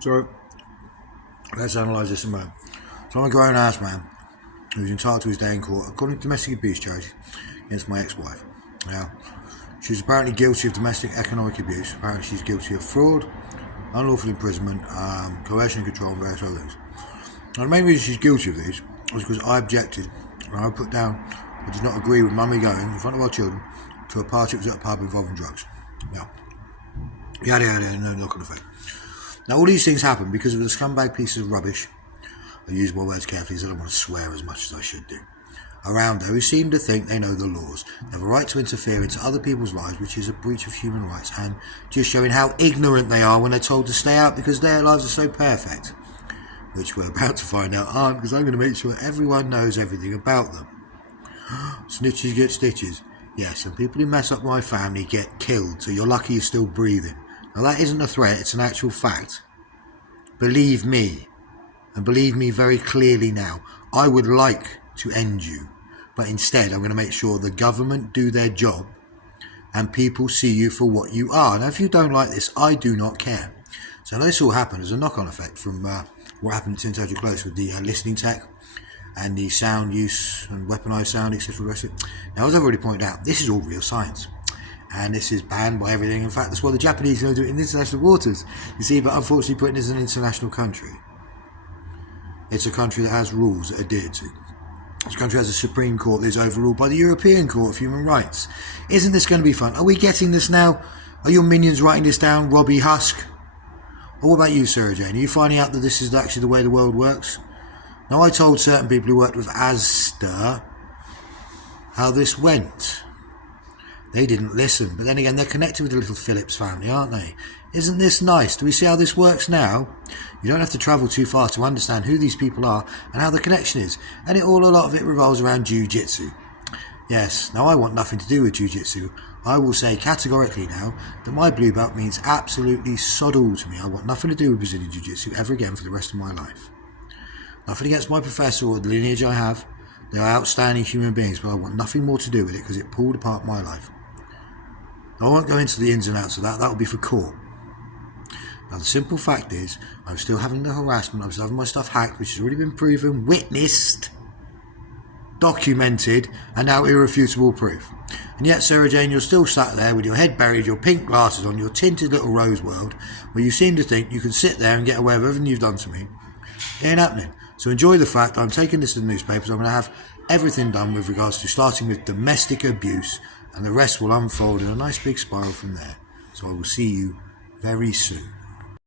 So, let's analyse this a moment. So I'm a grown-ass man who's entitled to his day in court according to domestic abuse charges against my ex-wife. Now, she's apparently guilty of domestic economic abuse. Apparently she's guilty of fraud, unlawful imprisonment, coercion and control, and various other things. Now, the main reason she's guilty of these was because I objected and I put down I did not agree with mummy going in front of our children to a party that was at a pub involving drugs. Now, yada yada, no knock-on effect. Now, all these things happen because of the scumbag pieces of rubbish, I use my words carefully as I don't want to swear as much as I should do, around there who seem to think they know the laws. They have a right to interfere into other people's lives, which is a breach of human rights, and just showing how ignorant they are when they're told to stay out because their lives are so perfect, which we're about to find out aren't, because I'm going to make sure everyone knows everything about them. Snitches get stitches. Yes, and people who mess up my family get killed, so you're lucky you're still breathing. Now that isn't a threat, it's an actual fact. Believe me, and believe me very clearly now, I would like to end you, but instead I'm going to make sure the government do their job and people see you for what you are. Now if you don't like this, I do not care. So now this all happened as a knock-on effect from what happened at Tintojo Close with the listening tech and the sound use and weaponized sound, etc. Now, as I've already pointed out, this is all real science. And this is banned by everything. In fact, that's why the Japanese are going to do it in international waters. You see, but unfortunately, Britain is an international country. It's a country that has rules that are adhered to. This country has a Supreme Court that is overruled by the European Court of Human Rights. Isn't this going to be fun? Are we getting this now? Are your minions writing this down, Robbie Husk? Or what about you, Sarah Jane? Are you finding out that this is actually the way the world works? Now, I told certain people who worked with Asda how this went. They didn't listen, but then again, they're connected with the little Phillips family, aren't they? Isn't this nice? Do we see how this works now? You don't have to travel too far to understand who these people are and how the connection is. And a lot of it revolves around jiu-jitsu. Yes, now I want nothing to do with jiu-jitsu. I will say categorically now that my blue belt means absolutely sod all to me. I want nothing to do with Brazilian jiu-jitsu ever again for the rest of my life. Nothing against my professor or the lineage I have. They are outstanding human beings, but I want nothing more to do with it because it pulled apart my life. I won't go into the ins and outs of that. That will be for court. Now, the simple fact is, I'm still having the harassment. I'm still having my stuff hacked, which has already been proven, witnessed, documented, and now irrefutable proof. And yet, Sarah Jane, you're still sat there with your head buried, your pink glasses on, your tinted little rose world, where you seem to think you can sit there and get away with everything you've done to me. It ain't happening. So enjoy the fact I'm taking this to the newspapers. I'm going to have everything done with regards to starting with domestic abuse, and the rest will unfold in a nice big spiral from there. So I will see you very soon.